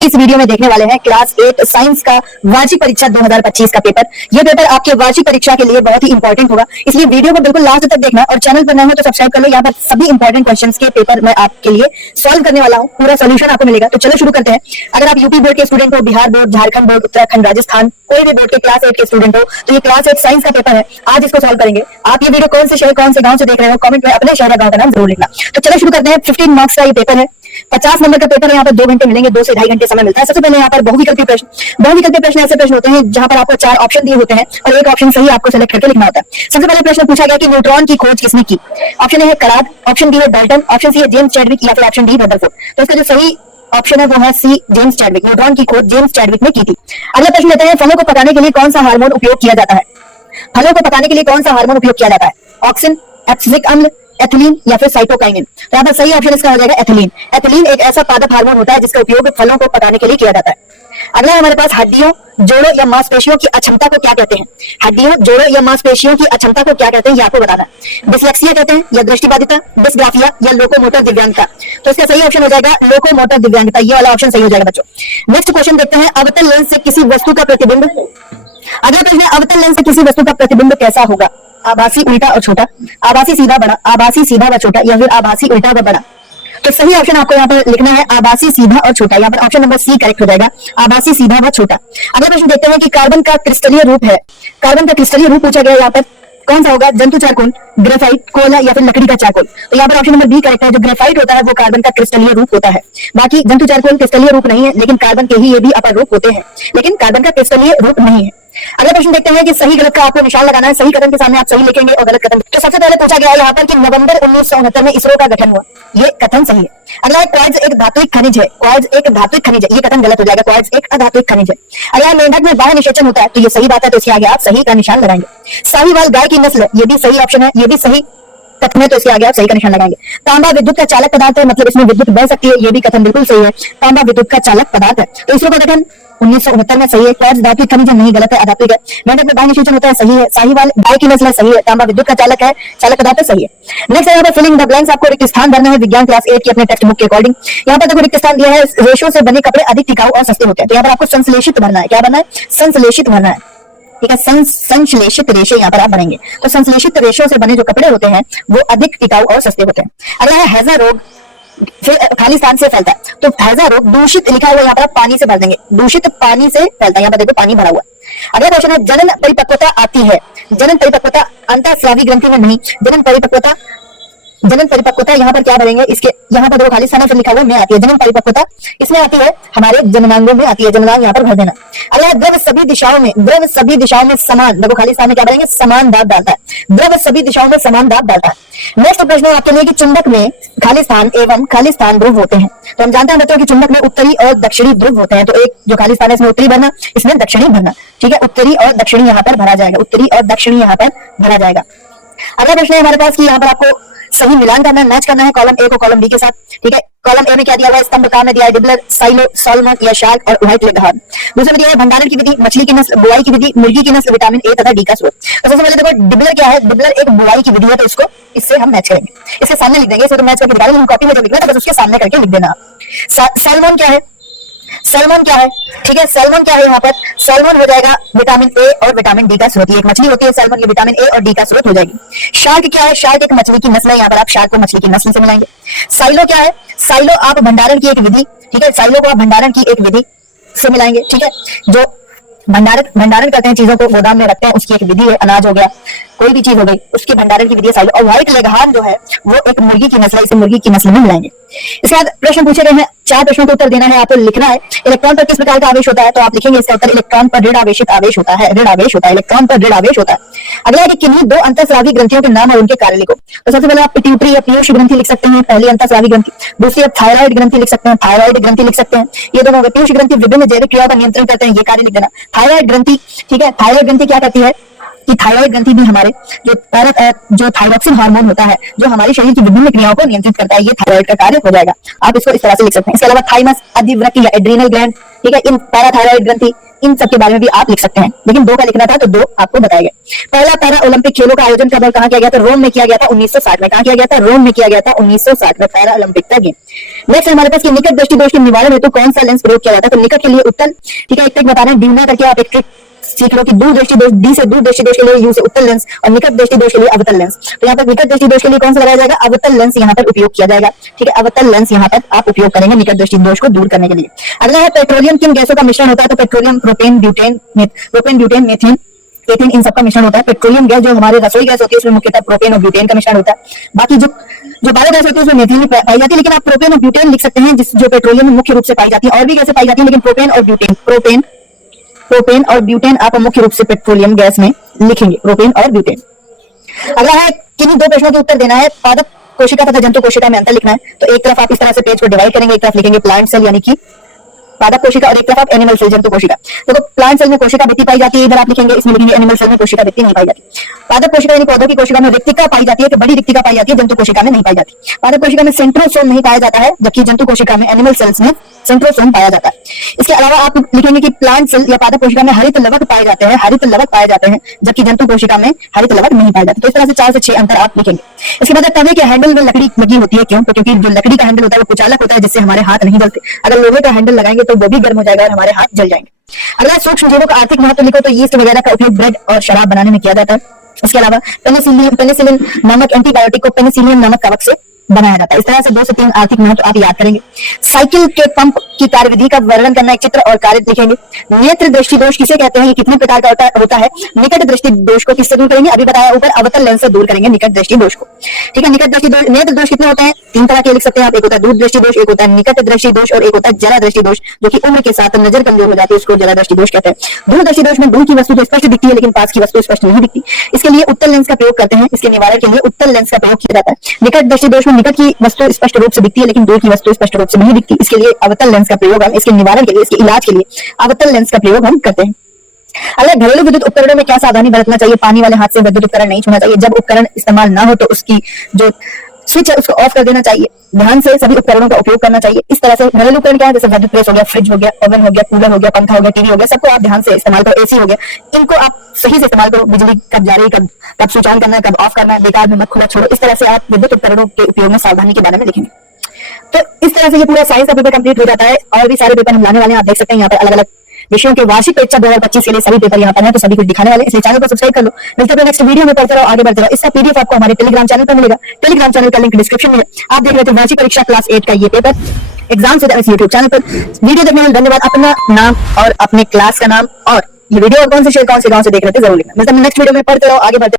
इस वीडियो में देखने वाले हैं क्लास 8 साइंस का वार्षिक परीक्षा 2025 का पेपर। यह पेपर आपके वार्षिक परीक्षा के लिए बहुत ही इंपॉर्टेंट होगा, इसलिए वीडियो को बिल्कुल लास्ट तक देखना और चैनल पर नए हो तो सब्सक्राइब कर लो। यहाँ पर सभी इंपॉर्टेंट क्वेश्चंस के पेपर मैं आपके लिए सॉल्व करने वाला हूँ, पूरा सोल्यूशन आपको मिलेगा। तो चलो शुरू करते हैं। अगर आप यूपी बोर्ड के स्टूडेंट हो, बिहार बोर्ड, झारखंड बोर्ड, उत्तराखंड, राजस्थान, कोई भी बोर्ड के क्लास 8 के स्टूडेंट हो तो ये क्लास 8 साइंस का पेपर है, आज इसको सॉल्व करेंगे। आप ये वीडियो कौन से शहर कौन से गांव से देख रहे हो, कमेंट में अपने शहर गांव का नाम जरूर लिखना। तो चलो शुरू करते हैं। 15 मार्क्स का ये पेपर है, 50 नंबर का पेपर है। यहाँ पर 2 घंटे मिलेंगे, 2 से ढाई घंटे समय मिलता है। सबसे पहले यहाँ पर बहुविकल्पीय प्रश्न ऐसे प्रश्न होते हैं जहां पर आपको 4 ऑप्शन दिए होते हैं और एक ऑप्शन सही आपको सेलेक्ट करके लिखना होता है। सबसे पहले प्रश्न पूछा गया कि न्यूट्रॉन की खोज किसने की। ऑप्शन ए है कराग, ऑप्शन बी है डाल्टन, ऑप्शन सी है जेम्स चैडविक या फिर ऑप्शन डी रदरफोर्ड। तो इसका जो सही ऑप्शन है वो है सी, जेम्स चैडविक। न्यूट्रॉन की खोज जेम्स चैडविक ने की थी। अगला प्रश्न लेते हैं, फलों को पकाने के लिए कौन सा हार्मोन उपयोग किया जाता है। फलों को पकाने के लिए कौन सा हार्मोन उपयोग किया जाता है। ऑक्सिन, एब्सिसिक अम्ल, एथिलीन या फिर साइटोकाइनिन। तो यहाँ पर सही ऑप्शन इसका हो जाएगा एथिलीन। एथिलीन एक ऐसा पादप हार्मोन होता है जिसका उपयोग फलों को पकाने के लिए किया जाता है। अगला है हमारे पास, हड्डियों, जोड़ों या मांसपेशियों की अक्षमता को क्या कहते हैं। हड्डियों, जोड़ों या मांसपेशियों की अक्षमता को क्या कहते हैं, ये आपको बताना है। डिसलेक्सिया कहते हैं या दृष्टिबाधिता, डिस्ग्राफिया या लोकोमोटर दिव्यांगता। तो इसका सही ऑप्शन हो जाएगा लोकोमोटर दिव्यांगता, ये वाला ऑप्शन सही हो जाएगा बच्चों। नेक्स्ट क्वेश्चन देखते हैं, अवतल लेंस से किसी वस्तु का प्रतिबिंब। अगला प्रश्न है, अवतल लेंस से किसी वस्तु का प्रतिबिंब कैसा होगा। आभासी, उल्टा और छोटा, आभासी सीधा बड़ा, आभासी सीधा व छोटा या फिर आभासी उल्टा व बड़ा। तो सही ऑप्शन आपको यहाँ पर लिखना है आभासी सीधा और छोटा। यहाँ पर ऑप्शन नंबर सी करेक्ट हो जाएगा, आभासी सीधा व छोटा। अगला प्रश्न देखते हैं कि कार्बन का क्रिस्टलीय रूप है। कार्बन का क्रिस्टलीय रूप पूछा गया, यहाँ पर कौन सा होगा, जंतु चारकोल, ग्रेफाइट, कोयला या फिर लकड़ी का चारकोल। तो यहाँ पर ऑप्शन नंबर बी करेक्ट है। जो ग्रेफाइट होता है वो कार्बन का क्रिस्टलीय रूप होता है। बाकी जंतु चारकोल क्रिस्टलीय रूप नहीं है, लेकिन कार्बन के ही ये भी अपर रूप होते हैं, लेकिन कार्बन का क्रिस्टलीय रूप नहीं है। अगला प्रश्न देखते हैं कि सही गलत का आपको निशान लगाना है। सही कदम के सामने आप सही लिखेंगे और गलत कदम। तो सबसे पहले पूछा गया यहाँ पर कि नवंबर 1969 में इसरो का गठन हुआ, ये कथन सही है। अगला क्वार्ट्ज एक धात्विक खनिज है। क्वार्ट्ज एक धात्विक खनिज है, ये कथन गलत हो जाएगा। क्वार्ट्ज एक अधात्विक खनिज है। अगला मेंढक में बाह्य निषेचन होता है, तो ये सही बात है, तो इसके आगे आप सही का निशान लगाएंगे। साहीवाल गाय की नस्ल, ये भी सही ऑप्शन है, ये भी सही कथन है, तो इसके आगे आप सही का निशान लगाएंगे। तांबा विद्युत का चालक पदार्थ है, मतलब इसमें विद्युत बह सकती है, ये भी कथन बिल्कुल सही है। तांबा विद्युत का चालक पदार्थ है, तो इसरो का गठन 1969 में सही है। क्वार्ट्ज धात्विक खनिज नहीं, गलत है, अधात्विक है। मेंढक में बाह्य निषेचन होता है, सही है। साहीवाल गाय की नस्ल है, सही है। तांबा विद्युत का चालक है, चालक पदार्थ सही है। नेक्स्ट है यहाँ पर फिलिंग द ब्लैंक्स, आपको रिक्त स्थान भरना है विज्ञान क्लास 8 की अपने टेक्स्ट बुक के अकॉर्डिंग। यहाँ पर देखो रिक्त स्थान दिया है, रेशो से बने कपड़े अधिक टिकाऊ और सस्ते होते हैं। तो यहाँ पर आपको संश्लेषित भरना है। क्या भरना है, संश्लेषित भरना है, ठीक है। संश्लेषित रेशे यहाँ पर आप बनेंगे। तो संश्लेषित रेशों से बने जो कपड़े होते हैं वो अधिक टिकाऊ और सस्ते होते हैं। अगला है हैजा रोग, फिर खाली स्थान से फैलता है। तो हैजा रोग दूषित लिखा हुआ यहाँ पर आप पानी से भर देंगे, दूषित पानी से फैलता है। यहाँ पर देखो पानी भरा हुआ है। अगला क्वेश्चन है, जनन परिपक्वता आती है। जनन परिपक्वता अंतःस्रावी ग्रंथि में नहीं, जनन परिपक्वता यहाँ पर क्या भरेंगे, इसके यहाँ पर देखो खाली स्थान फिर लिखा हुआ में आती है। जनन परिपक्वता इसमें आती है, हमारे जननांगों में आती है, जननांग यहाँ पर भर देना। अगला द्रव सभी दिशाओं में समान, देखो खाली स्थान में क्या भरेंगे, समान दाब डालता है। द्रव सभी दिशाओं में समान दाब डालता है। नेक्स्ट प्रश्न है आपके लिए कि चुंबक में खाली स्थान एवं खाली स्थान ध्रुव होते हैं। तो हम जानते हैं बच्चों कि चुंबक में उत्तरी और दक्षिणी ध्रुव होते हैं। तो एक जो खाली स्थान है इसमें उत्तरी भरना, इसमें दक्षिणी भरना, ठीक है। उत्तरी और दक्षिणी यहाँ पर भरा जाएगा, उत्तरी और दक्षिणी यहाँ पर भरा जाएगा। अगला प्रश्न है हमारे पास कि यहाँ पर आपको सही मिलान करना है, मैच करना है कॉलम ए को कॉलम बी के साथ, ठीक है। कॉलम ए में क्या दिया हुआ है, स्तंभ का में दिया है डिबलर, साइलो, सॉल्मन या शार्क और व्हाइट लेग हार्न। दूसरे में दिया है भंडारण की विधि, मछली की नस्ल, बुआई की विधि, मुर्गी की नस्ल, विटामिन ए तथा डी का स्रोत। तो सबसे पहले देखो डिबलर क्या है, डिबलर एक बुआई की विधि है, तो इसको इससे हम मैच करेंगे, इसके सामने लिख देंगे। इसको तो मैच करके दिखा देंगे, कॉपी में जो लिखना है तो बस उसके सामने करके लिख देना। सैल्मन क्या है, सैल्मन क्या है, ठीक है। सैल्मन क्या है, यहाँ पर सैल्मन हो जाएगा विटामिन ए और विटामिन डी का स्रोत। ये एक मछली होती है सैल्मन, ये विटामिन ए और डी का स्रोत हो जाएगी। शार्क क्या है, शार्क एक मछली की नस्ल है, यहाँ पर आप शार्क को मछली की नस्ल से मिलाएंगे। साइलो क्या है, साइलो आप भंडारण की एक विधि, ठीक है। साइलो को आप भंडारण की एक विधि से मिलाएंगे, ठीक है। जो भंडारण करते हैं, चीजों को गोदाम में रखते हैं, उसकी एक विधि है। अनाज हो गया, कोई भी चीज हो गई, उसके भंडारण की विधि है साइलो। और व्हाइट लेगहार्न जो है वो एक मुर्गी की नस्ल है, इसे मुर्गी की नस्ल में मिलाएंगे। इसके बाद प्रश्न पूछे गए हैं, 4 प्रश्नों का उत्तर देना है, आपको लिखना है इलेक्ट्रॉन पर किस प्रकार का आवेश होता है। तो आप लिखेंगे इसका उत्तर इलेक्ट्रॉन पर ऋण आवेशित आवेश होता है, ऋण आवेश होता है, इलेक्ट्रॉन पर ऋण आवेश होता है। अगला है कि किन्हीं 2 अंतःस्रावी ग्रंथियों के नाम और उनके कार्य लिखो। तो सबसे पहले आप पिट्यूटरी या पीयूष ग्रंथि लिख सकते हैं, पहली अंतःस्रावी ग्रंथि। दूसरी आप थायराइड ग्रंथि लिख सकते हैं, थायराइड ग्रंथि लिख सकते हैं। ये दोनों पीयूष ग्रंथि विभिन्न जैविक क्रियाओं का नियंत्रण करते हैं, ये कार्य लिख देना। थायराइड ग्रंथि, ठीक है। थायराइड ग्रंथि क्या करती है कि थायराइड ग्रंथि भी हमारे जो थायरॉक्सिन हार्मोन होता है जो हमारे शरीर की विभिन्न क्रियाओं को नियंत्रित करता है, ये थायराइड का कार्य हो जाएगा। आप इसको इस तरह से लिख सकते हैं। इसके अलावा थाइमस, अधिवृक्क या एड्रीनल ग्लैंड, ठीक है। इन पैराथायराइड ग्रंथि, इन सब के बारे में भी आप लिख सकते हैं, लेकिन 2 का लिखना था तो 2 आपको बताया गया। पहला पैरा ओलंपिक खेलों का आयोजन कब और कहां किया गया था? रोम में किया गया था 1960 में। कहां किया गया था? रोम में किया गया था 1960 में, पैरा ओलंपिक का गेम। नेक्स्ट हमारे पास कि निकट दृष्टि दोष के निवारण हेतु कौन सा लेंस प्रयोग किया जाता है? तो निकट के लिए उत्तल, ठीक है, एक बता रहे हैं ड्यूना करके, आप एक ट्रिक सीख लो कि दूर दृष्टि दोष, डी से दूर दृष्टि दोष के लिए यू से उत्तल लेंस और निकट दृष्टि दोष के लिए अवतल लेंस। तो यहाँ पर निकट दृष्टि दोष के लिए कौन सा लगाया जाएगा? अवतल लेंस यहाँ पर उपयोग किया जाएगा, ठीक है, अवतल लेंस यहाँ पर आप उपयोग करेंगे निकट दृष्टि दोष को दूर करने के लिए। अगला है पेट्रोलियम किन गैसों का मिश्रण होता है? तो petroleum, propane, butane, methane, ethane, इन सबका मिश्रण होता है। पेट्रोलियम गैस जो हमारे रसोई गैस होती है उसमें मुख्यतः प्रोपेन और ब्यूटेन का मिश्रण होता है। बाकी जो बायो गैस होती है उसमें मेथेन पाई जाती है, लेकिन आप प्रोपेन और ब्यूटेन लिख सकते हैं जो पेट्रोलियम में मुख्य रूप से पाई जाती है। और भी गैसें पाई जाती है, लेकिन प्रोपेन और ब्यूटेन आप मुख्य रूप से पेट्रोलियम गैस में लिखेंगे, प्रोपेन और ब्यूटेन। अगला है किन्हीं 2 प्रश्नों के उत्तर देना है, पादप कोशिका तथा जंतु कोशिका में अंतर लिखना है। तो एक तरफ आप इस तरह से पेज को डिवाइड करेंगे, एक तरफ लिखेंगे प्लांट सेल यानी कि पादप कोशिका और एक तरफ आप एनिमल सेल जंतु कोशिका। तो प्लांट सेल में कोशिका भित्ति पाई जाती है, इधर आप लिखेंगे, इसमें लिखेंगे एनिमल सेल में कोशिका भित्ति नहीं पाई जाती। पादप कोशिका यानी पौधों की कोशिका में रिक्तिका पाई जाती है, तो बड़ी रिक्तिका पाई जाती है, जंतु कोशिका में नहीं पाई जाती। पादप कोशिका में सेंट्रोसोम नहीं पाया जाता है, जबकि जंतु कोशिका में एनिमल सेल्स में सेंट्रोसोम पाया जाता है। इसके अलावा आप लिखेंगे कि प्लांट सेल या पादप कोशिका में हरित लवक पाए जाते हैं, जबकि जंतु कोशिका में हरित लवक नहीं पाए जाते। तो इस तरह से 4 से 6 अंतर आप लिखेंगे। इसके बाद तवे के हैंडल में लकड़ी लगी होती है, क्यों? तो क्योंकि जो लकड़ी का हैंडल होता है वो कुचालक होता है, जिससे हमारे हाथ नहीं जलते। अगर लोहे का हैंडल लगाएंगे तो वो भी गर्म हो जाएगा और हमारे हाथ जल जाएंगे। अगला सूक्ष्म जीवों का आर्थिक महत्व लिखो। तो यीस्ट वगैरह का उपयोग ब्रेड और शराब बनाने में किया जाता है। इसके अलावा पेनिसिलिन नामक एंटीबायोटिक को पेनिसिलिन नामक कवक से बनाया जाता है। इस तरह से 2 से 3 आर्थिक महत्व आप याद करेंगे। साइकिल के पंप की कार्यविधि का वर्णन करना, एक चित्र और कार्य लिखेंगे। नेत्र दृष्टि दोष किसे कहते हैं? ये कितने प्रकार का होता है? निकट दृष्टि दोष को किससे दूर करेंगे? अभी बताया ऊपर, अवतल लेंस से दूर करेंगे निकट दृष्टि दोष को, ठीक है। निकट दृष्टि दोष, नेत्र दोष कितने होते हैं? 3 तरह के लिख सकते हैं आप। एक होता है दूर दृष्टि दोष, एक होता है निकट दृष्टि दोष और एक होता है जरा दृष्टि दोष, जो कि उम्र के साथ नजर कमजोर हो जाती है, उसको जरा दृष्टि दोष कहते हैं। दूर दृष्टि दोष में दूर की वस्तु तो स्पष्ट दिखती है, लेकिन पास की वस्तु स्पष्ट नहीं दिखती। इसके लिए उत्तल लेंस का प्रयोग करते हैं। इसके निवारण के लिए उत्तल लेंस का प्रयोग किया जाता है। निकट दृष्टि दोष में निकट की वस्तु स्पष्ट रूप से दिखती है, लेकिन दूर की वस्तु स्पष्ट रूप से नहीं दिखती। इसके लिए अवतल लेंस का प्रयोग हम इसके निवारण के लिए, इसके इलाज के लिए अवतल लेंस का प्रयोग हम करते हैं। अगर घरेलू विद्युत उपकरणों में क्या सावधानी बरतना चाहिए? पानी वाले हाथ से विद्युत उपकरण नहीं छूना चाहिए। जब उपकरण इस्तेमाल ना हो तो उसकी जो स्विच है उसको ऑफ कर देना चाहिए। ध्यान से सभी उपकरणों का उपयोग करना चाहिए। इस तरह से घरेलू उपकरण क्या है? जैसे विद्युत प्रेस हो गया, फ्रिज हो गया, ओवन हो गया, कूलर हो गया, पंखा हो गया, टीवी हो गया, सबको आप ध्यान से इस्तेमाल करो। एसी हो गया, इनको आप सही से इस्तेमाल करो। बिजली कब जा रही है, कब स्विच ऑन करना है, कब ऑफ करना है, बेकार में मत खुला छोड़ो। इस तरह से आप विद्युत उपकरणों के उपयोग में सावधानी के बारे में लिखेंगे। तो इस तरह से ये पूरा साइंस का पेपर कंप्लीट हो जाता है। और भी सारे पेपर हम लाने वाले हैं, आप देख सकते हैं यहाँ पर अलग अलग विषयों के वार्षिक परीक्षा 2025 के लिए सभी पेपर यहाँ पर हैं, तो सभी कुछ दिखाने वाले, इसलिए चैनल को सब्सक्राइब कर लो। मिलते हैं नेक्स्ट वीडियो में, पढ़ते रहो, आगे बढ़ते रहो। इसका पीडीएफ आपको हमारे टेलीग्राम चैनल पर मिलेगा। टेलीग्राम चैनल का लिंक डिस्क्रिप्शन में है। आप देख रहे थे वार्षिक परीक्षा क्लास 8 का ये पेपर एग्जाम से यूट्यूब चैनल पर। वीडियो देखने में धन्यवाद। अपना नाम और अपने क्लास का नाम और ये वीडियो कौन से गाँव से देख रहे थे जरूर लिखना। मिलते हैं नेक्स्ट वीडियो में, पढ़ते रहो, आगे बढ़ते